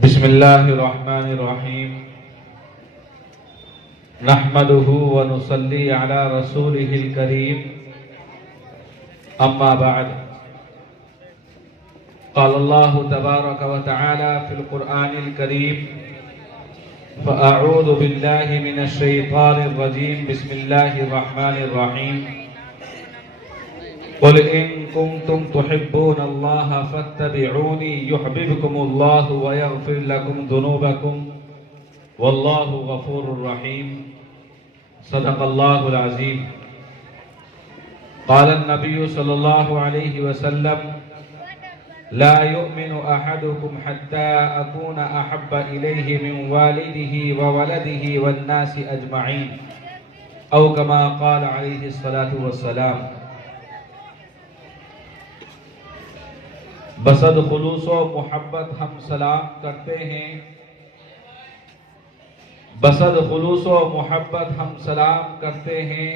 بسم اللہ الرحمن الرحیم نحمده ونصلی علی رسوله الکریم اما بعد قال اللہ تبارک وتعالی فی القرآن الکریم فاعوذ باللہ من الشیطان الرجیم بسم اللہ الرحمن الرحیم قل ان كنتم تحبون الله فاتبعوني يحببكم الله ويغفر لكم ذنوبكم والله غفور رحيم صدق الله العظيم قال النبي صلى الله عليه وسلم لا يؤمن أحدكم حتى أكون أحب إليه من والده وولده والناس أجمعين أو كما قال عليه الصلاة والسلام بصد خلوص و محبت ہم سلام کرتے ہیں بصد خلوص و محبت ہم سلام کرتے ہیں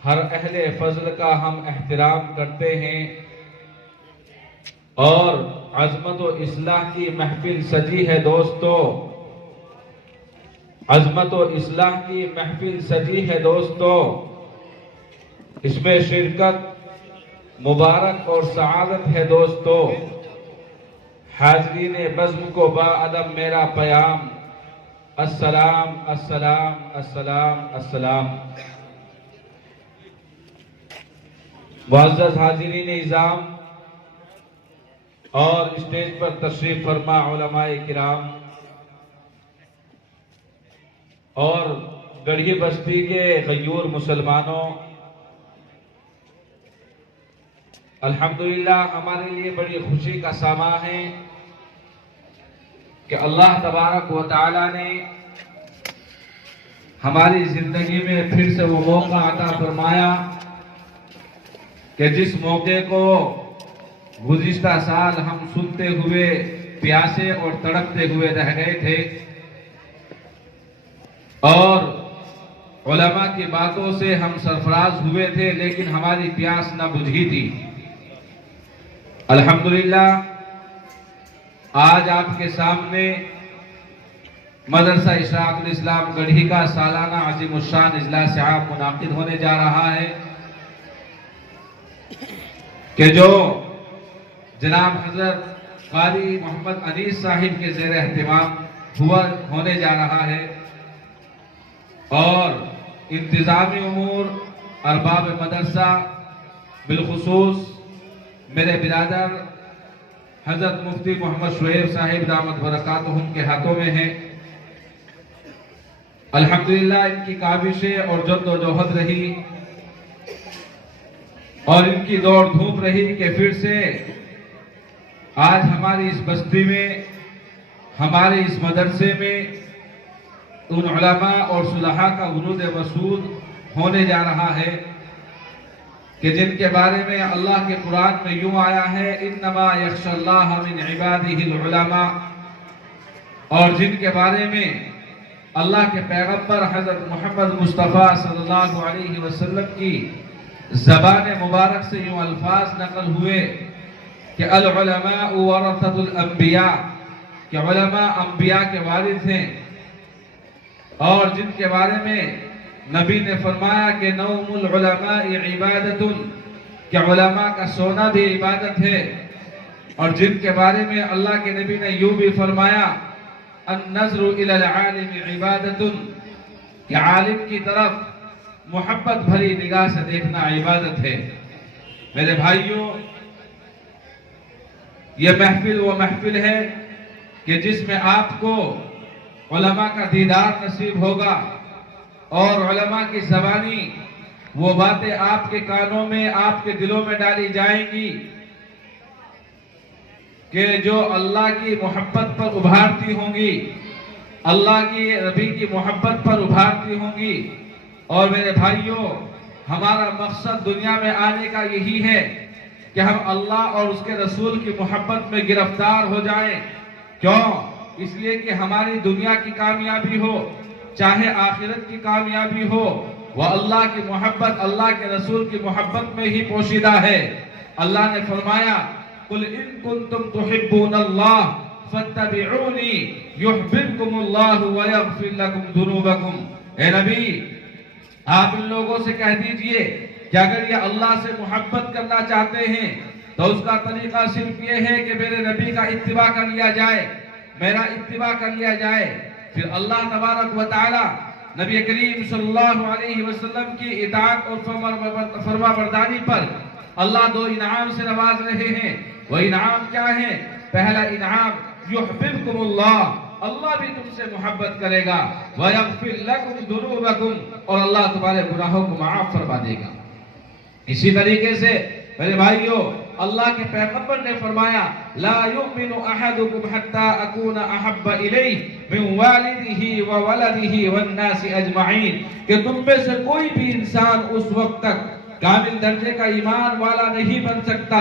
ہر اہل فضل کا ہم احترام کرتے ہیں اور عظمت و اصلاح کی محفل سجی ہے دوستو عظمت و اصلاح کی محفل سجی ہے دوستو اس میں شرکت مبارک اور سعادت ہے دوستو حاضرین بزم کو با ادب میرا پیام السلام السلام السلام السلام معزز حاضرین اعظام اور اسٹیج پر تشریف فرما علماء کرام اور گڑھی بستی کے غیور مسلمانوں الحمدللہ ہمارے لیے بڑی خوشی کا سامع ہے کہ اللہ تبارک و تعالی نے ہماری زندگی میں پھر سے وہ موقع عطا فرمایا کہ جس موقع کو گزشتہ سال ہم سنتے ہوئے پیاسے اور تڑپتے ہوئے رہ گئے تھے اور علماء کی باتوں سے ہم سرفراز ہوئے تھے لیکن ہماری پیاس نہ بجھی تھی الحمدللہ آج آپ کے سامنے مدرسہ اشراق الاسلام گڑھی کا سالانہ عظیم الشان اجلاس عام منعقد ہونے جا رہا ہے کہ جو جناب حضرت قاری محمد انیس صاحب کے زیر اہتمام ہونے جا رہا ہے اور انتظامی امور ارباب مدرسہ بالخصوص میرے برادر حضرت مفتی محمد شعیب صاحب دامت برکاتہم کے ہاتھوں میں ہیں الحمدللہ ان کی کاوشیں اور جد و جہد رہی اور ان کی دوڑ دھوپ رہی کہ پھر سے آج ہماری اس بستی میں ہمارے اس مدرسے میں ان علماء اور صلحاء کا ورود مسعود ہونے جا رہا ہے کہ جن کے بارے میں اللہ کے قرآن میں یوں آیا ہے انما یخشی اللہ من عبادہ العلماء اور جن کے بارے میں اللہ کے پیغمبر حضرت محمد مصطفیٰ صلی اللہ علیہ وسلم کی زبان مبارک سے یوں الفاظ نقل ہوئے کہ العلماء ورثۃ الانبیاء کہ علماء انبیاء کے وارث ہیں اور جن کے بارے میں نبی نے فرمایا کہ نوم العلماء عبادت کہ علماء کا سونا بھی عبادت ہے اور جن کے بارے میں اللہ کے نبی نے یوں بھی فرمایا النظر الى العالم عبادت کہ عالم کی طرف محبت بھری نگاہ سے دیکھنا عبادت ہے میرے بھائیوں یہ محفل وہ محفل ہے کہ جس میں آپ کو علماء کا دیدار نصیب ہوگا اور علماء کی زبانی وہ باتیں آپ کے کانوں میں آپ کے دلوں میں ڈالی جائیں گی کہ جو اللہ کی محبت پر ابھارتی ہوں گی اللہ کی نبی کی محبت پر ابھارتی ہوں گی اور میرے بھائیوں ہمارا مقصد دنیا میں آنے کا یہی ہے کہ ہم اللہ اور اس کے رسول کی محبت میں گرفتار ہو جائیں کیوں اس لیے کہ ہماری دنیا کی کامیابی ہو چاہے آخرت کی کامیابی ہو وہ اللہ کی محبت اللہ کے رسول کی محبت میں ہی پوشیدہ ہے اللہ نے فرمایا قل ان کنتم تحبون اللہ فاتبعونی یحببکم اللہ ویغفر لکم ذنوبکم۔ اے نبی، آپ ان لوگوں سے کہہ دیجئے کہ اگر یہ اللہ سے محبت کرنا چاہتے ہیں تو اس کا طریقہ صرف یہ ہے کہ میرے نبی کا اتباع کر لیا جائے، میرا اتباع کر لیا جائے۔ پھر اللہ تبارک و تعالی نبی کریم صلی اللہ علیہ وسلم کی اطاعت اور فرما برداری پر اللہ دو انعام سے نواز رہے ہیں۔ وہ انعام کیا ہے؟ پہلا انعام یحببکم اللہ، اللہ بھی تم سے محبت کرے گا، وَيَغْفِرْ لَكُمْ ذُنُوبَكُمْ، اور اللہ تمہارے گناہوں کو معاف فرما دے گا۔ اسی طریقے سے میرے بھائیوں، اللہ کے پیغمبر نے فرمایا لا یؤمن احدکم حتی اکون احب الیہ من والدہ وولدہ والناس اجمعین، کہ تم میں سے کوئی بھی انسان اس وقت تک کامل درجے کا ایمان والا نہیں بن سکتا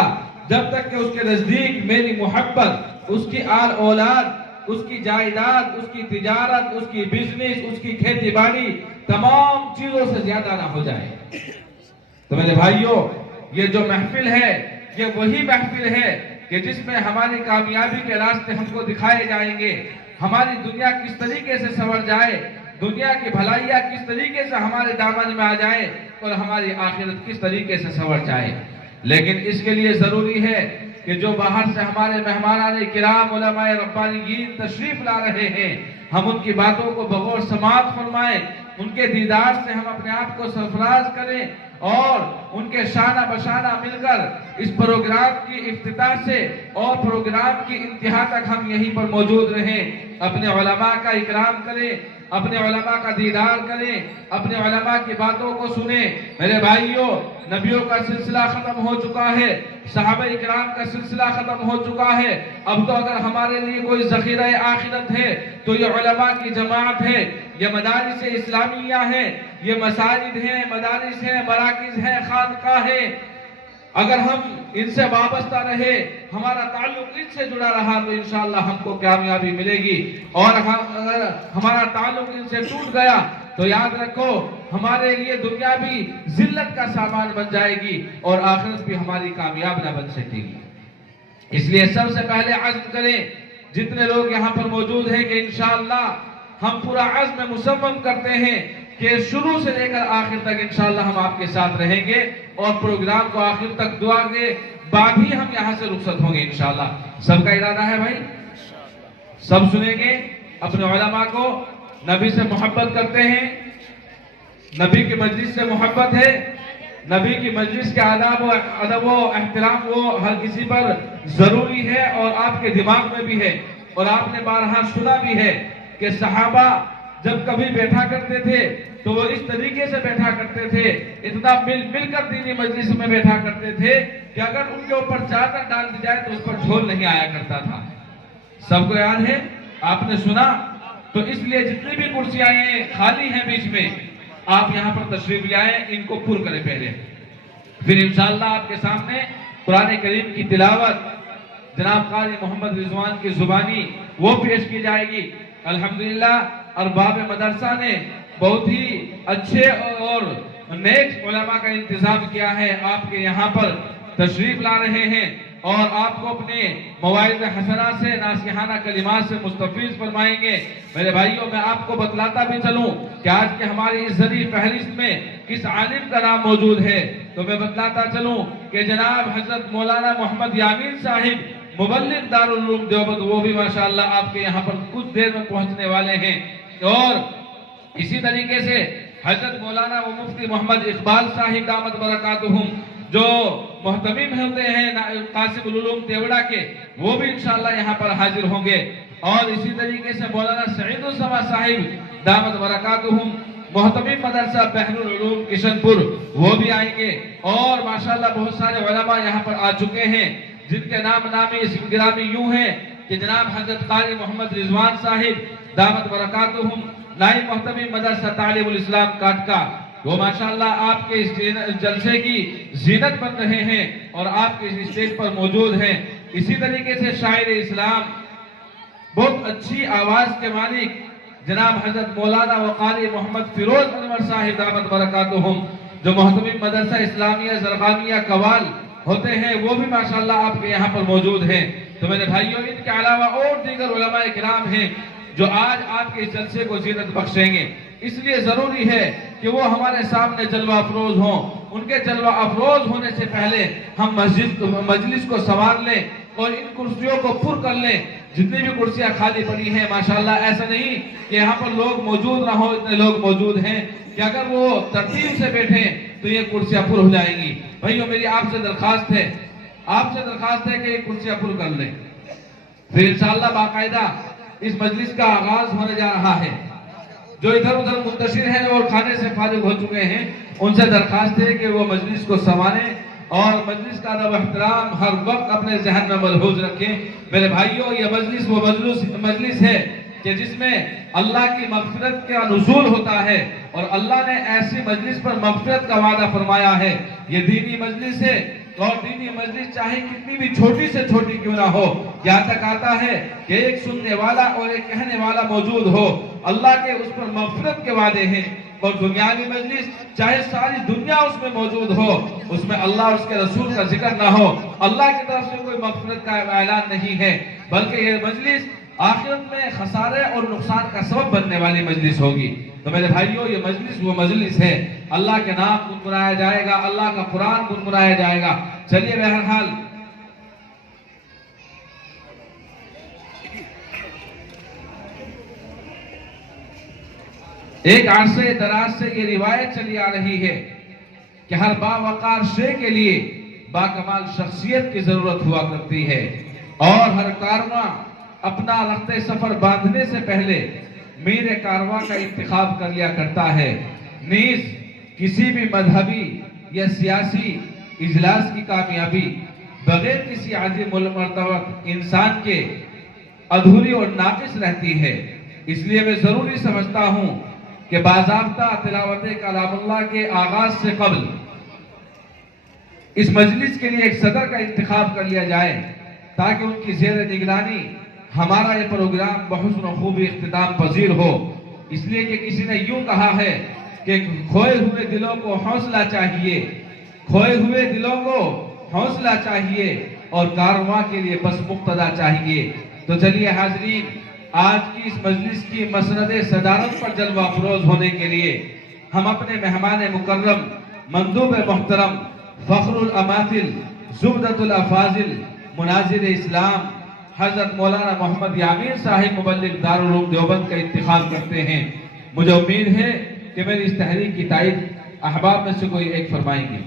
جب تک کہ اس کے نزدیک میری محبت، اس کی آل اولاد، اس کی جائیداد، اس کی تجارت، اس کی بزنس، اس کی کھیتی باڑی، تمام چیزوں سے زیادہ نہ ہو جائے۔ تو میرے بھائیوں، یہ جو محفل ہے یہ وہی محفل ہے کہ جس میں ہماری کامیابی کے راستے ہم کو دکھائے جائیں گے، ہماری دنیا کس طریقے سے سنور جائے، دنیا کی بھلائیاں کس طریقے سے ہمارے دامن میں آ جائے، اور ہماری آخرت کس طریقے سے سنور جائے۔ لیکن اس کے لیے ضروری ہے کہ جو باہر سے ہمارے مہمانان کرام علماء ربانیین تشریف لا رہے ہیں، ہم ان کی باتوں کو بغور سماعت فرمائیں، ان کے دیدار سے ہم اپنے آپ کو سرفراز کریں، اور ان کے شانہ بشانہ مل کر اس پروگرام کی افتتاح سے اور پروگرام کی انتہا تک ہم یہیں پر موجود رہیں، اپنے علماء کا اکرام کریں، اپنے علماء کا دیدار کریں، اپنے علماء کی باتوں کو سنیں۔ میرے بھائیوں، نبیوں کا سلسلہ ختم ہو چکا ہے، صحابہ اکرام کا سلسلہ ختم ہو چکا ہے، اب تو اگر ہمارے لیے کوئی ذخیرہ آخرت ہے تو یہ علماء کی جماعت ہے، یہ مدارس اسلامیہ ہیں، یہ مساجد ہیں، مدارس ہیں، مراکز ہیں، خانقاہ ہیں۔ اگر ہم ان سے وابستہ رہے، ہمارا تعلق ان سے جڑا رہا تو انشاءاللہ ہم کو کامیابی ملے گی، اور اگر ہمارا تعلق ان سے ٹوٹ گیا تو یاد رکھو ہمارے لیے دنیا بھی ذلت کا سامان بن جائے گی اور آخرت بھی ہماری کامیاب نہ بن سکے گی۔ اس لیے سب سے پہلے عزم کریں، جتنے لوگ یہاں پر موجود ہیں، کہ انشاءاللہ ہم پورا عزم مصمم کرتے ہیں کہ شروع سے لے کر آخر تک انشاءاللہ ہم آپ کے ساتھ رہیں گے، اور پروگرام کو آخر تک دعا کے بعد ہی ہم یہاں سے رخصت ہوں گے انشاءاللہ۔ سب کا ارادہ ہے بھائی؟ سب سنیں گے؟ اپنے علماء کو، نبی سے محبت کرتے ہیں، نبی کی مجلس سے محبت ہے، نبی کی مجلس کے آداب و ادب و احترام وہ ہر کسی پر ضروری ہے اور آپ کے دماغ میں بھی ہے، اور آپ نے بارہا سنا بھی ہے کہ صحابہ جب کبھی بیٹھا کرتے تھے تو وہ اس طریقے سے بیٹھا کرتے تھے، اتنا مل کر دینی مجلس میں بیٹھا کرتے تھے کہ اگر ان کے اوپر چادر ڈال دی جائے تو اس پر جھول نہیں آیا کرتا تھا۔ سب کو یاد ہے؟ آپ نے سنا؟ تو اس لیے جتنی بھی کرسیاں خالی ہیں بیچ میں، آپ یہاں پر تشریف لے آئیں، ان کو پر کریں پہلے، پھر انشاءاللہ آپ کے سامنے قرآن کریم کی تلاوت جناب قاری محمد رضوان کی زبانی وہ پیش کی جائے گی۔ الحمدللہ ارباب مدرسہ نے بہت ہی اچھے اور نیک علماء کا انتظام کیا ہے، آپ کے یہاں پر تشریف لا رہے ہیں اور آپ کو اپنے مواعظ حسنہ سے، ناصحانہ کلمات سے مستفیض فرمائیں گے۔ میرے بھائیوں، میں آپ کو بتلاتا بھی چلوں کہ آج کے ہماری اس ذریع فہرست میں کس عالم کا نام موجود ہے، تو میں بتلاتا چلوں کہ جناب حضرت مولانا محمد یامین صاحب مبلغ دارالعلوم دیوبند، وہ بھی ماشاءاللہ آپ کے یہاں پر کچھ دیر میں پہنچنے والے ہیں، اور اسی طریقے سے حضرت مولانا و مفتی محمد اقبال صاحب دامت برکاتہم جو محتمم ہوتے ہیں قاسم العلوم تیوڑا کے، وہ بھی انشاءاللہ یہاں پر حاضر ہوں گے، اور اسی طریقے سے مولانا سعید السما صاحب دامت برکاتہم محتمم مدرسہ بحر العلوم کشن پور، وہ بھی آئیں گے، اور ماشاءاللہ بہت سارے علماء یہاں پر آ چکے ہیں جن کے نام نامی اسم گرامی یوں ہیں کہ جناب حضرت قاری محمد رضوان صاحب دامت برکاتہم نائب محتمم مدرسہ تعلیم الاسلام کاٹکا، وہ ماشاءاللہ آپ کے اس جلسے کی زینت بن رہے ہیں اور آپ کے اس اسٹیج پر موجود ہیں۔ اسی طریقے سے شاعر اسلام، بہت اچھی آواز کے مالک جناب حضرت مولانا و قاری محمد فیروز انور صاحب دامت برکاتہم، جو محتمم مدرسہ اسلامیہ زرغامیہ کوال ہوتے ہیں وہ بھی ماشاءاللہ آپ کے یہاں پر موجود ہیں۔ تو میرے بھائیوں، ان کے علاوہ اور دیگر علماء کرام ہیں جو آج آپ کے اس جلسے کو زینت بخشیں گے۔ اس لیے ضروری ہے کہ وہ ہمارے سامنے جلوہ افروز ہوں۔ ان کے جلوہ افروز ہونے سے پہلے ہم مجلس کو سنوار لیں اور ان کرسیوں کو پر کر لیں۔ جتنی بھی کرسیاں خالی پڑی ہیں ماشاءاللہ، ایسا نہیں کہ یہاں پر لوگ موجود نہ ہوں، اتنے لوگ موجود ہیں کہ اگر وہ ترتیب سے بیٹھیں تو یہ کرسیاں پر ہو جائیں گی۔ بھائیوں، میری آپ سے درخواست ہے کہ یہ کرسیاں پر کر لیں۔ پھر انشاءاللہ باقاعدہ اس مجلس کا آغاز ہونے جا رہا ہے۔ جو ادھر ادھر منتشر ہیں اور کھانے سے فارغ ہو چکے ہیں، ان سے درخواست ہے کہ وہ مجلس کو سنواریں اور مجلس کا ادب و احترام ہر وقت اپنے ذہن میں ملحوظ رکھیں۔ میرے بھائیوں، یہ مجلس وہ مجلس ہے کہ جس میں اللہ کی مغفرت کا نزول ہوتا ہے، اور اللہ نے ایسی مجلس پر مغفرت کا وعدہ فرمایا ہے۔ یہ دینی مجلس ہے، اور دینی مجلس چاہے کتنی بھی چھوٹی سے چھوٹی کیوں نہ ہو، یہاں تک آتا ہے کہ ایک سننے والا اور ایک کہنے والا موجود ہو، اللہ کے اس پر مغفرت کے وعدے ہیں۔ اور دنیاوی مجلس چاہے ساری دنیا اس میں موجود ہو، اس میں اللہ اور اس کے رسول کا ذکر نہ ہو، اللہ کی طرف سے کوئی مغفرت کا اعلان نہیں ہے، بلکہ یہ مجلس آخرت میں خسارے اور نقصان کا سبب بننے والی مجلس ہوگی۔ تو میرے بھائیوں، یہ مجلس وہ مجلس ہے، اللہ کے نام گنگنایا جائے گا، اللہ کا قرآن گنگنایا جائے گا۔ چلیے بہرحال ایک عرصے دراز سے یہ روایت چلی آ رہی ہے کہ ہر باوقار شے کے لیے باکمال شخصیت کی ضرورت ہوا کرتی ہے، اور ہر کارواں اپنا رخت سفر باندھنے سے پہلے میر کارواں کا انتخاب کر لیا کرتا ہے۔ نیز کسی بھی مذہبی یا سیاسی اجلاس کی کامیابی بغیر کسی عظیم المرتبہ انسان کے ادھوری اور ناقص رہتی ہے۔ اس لیے میں ضروری سمجھتا ہوں کہ باضابطہ تلاوت کلام اللہ کے آغاز سے قبل اس مجلس کے لیے ایک صدر کا انتخاب کر لیا جائے، تاکہ ان کی زیر نگرانی ہمارا یہ پروگرام بحسن و خوبی اختتام پذیر ہو۔ اس لیے کہ کسی نے یوں کہا ہے کہ کھوئے ہوئے دلوں کو حوصلہ چاہیے، کھوئے ہوئے دلوں کو حوصلہ چاہیے، اور کارواں کے لیے بس مقتدا چاہیے۔ تو چلیے حاضرین، آج کی اس مجلس کی مسند صدارت پر جلوہ افروز ہونے کے لیے ہم اپنے مہمان مکرم، مندوب محترم، فخر الاماثل، زبدۃ الافاضل، مناظر اسلام حضرت مولانا محمد یامین صاحب مبلغ دارالعلوم دیوبند کا انتخاب کرتے ہیں۔ مجھے امید ہے کہ میری اس تحریک کی تائید احباب میں سے کوئی ایک فرمائیں گے۔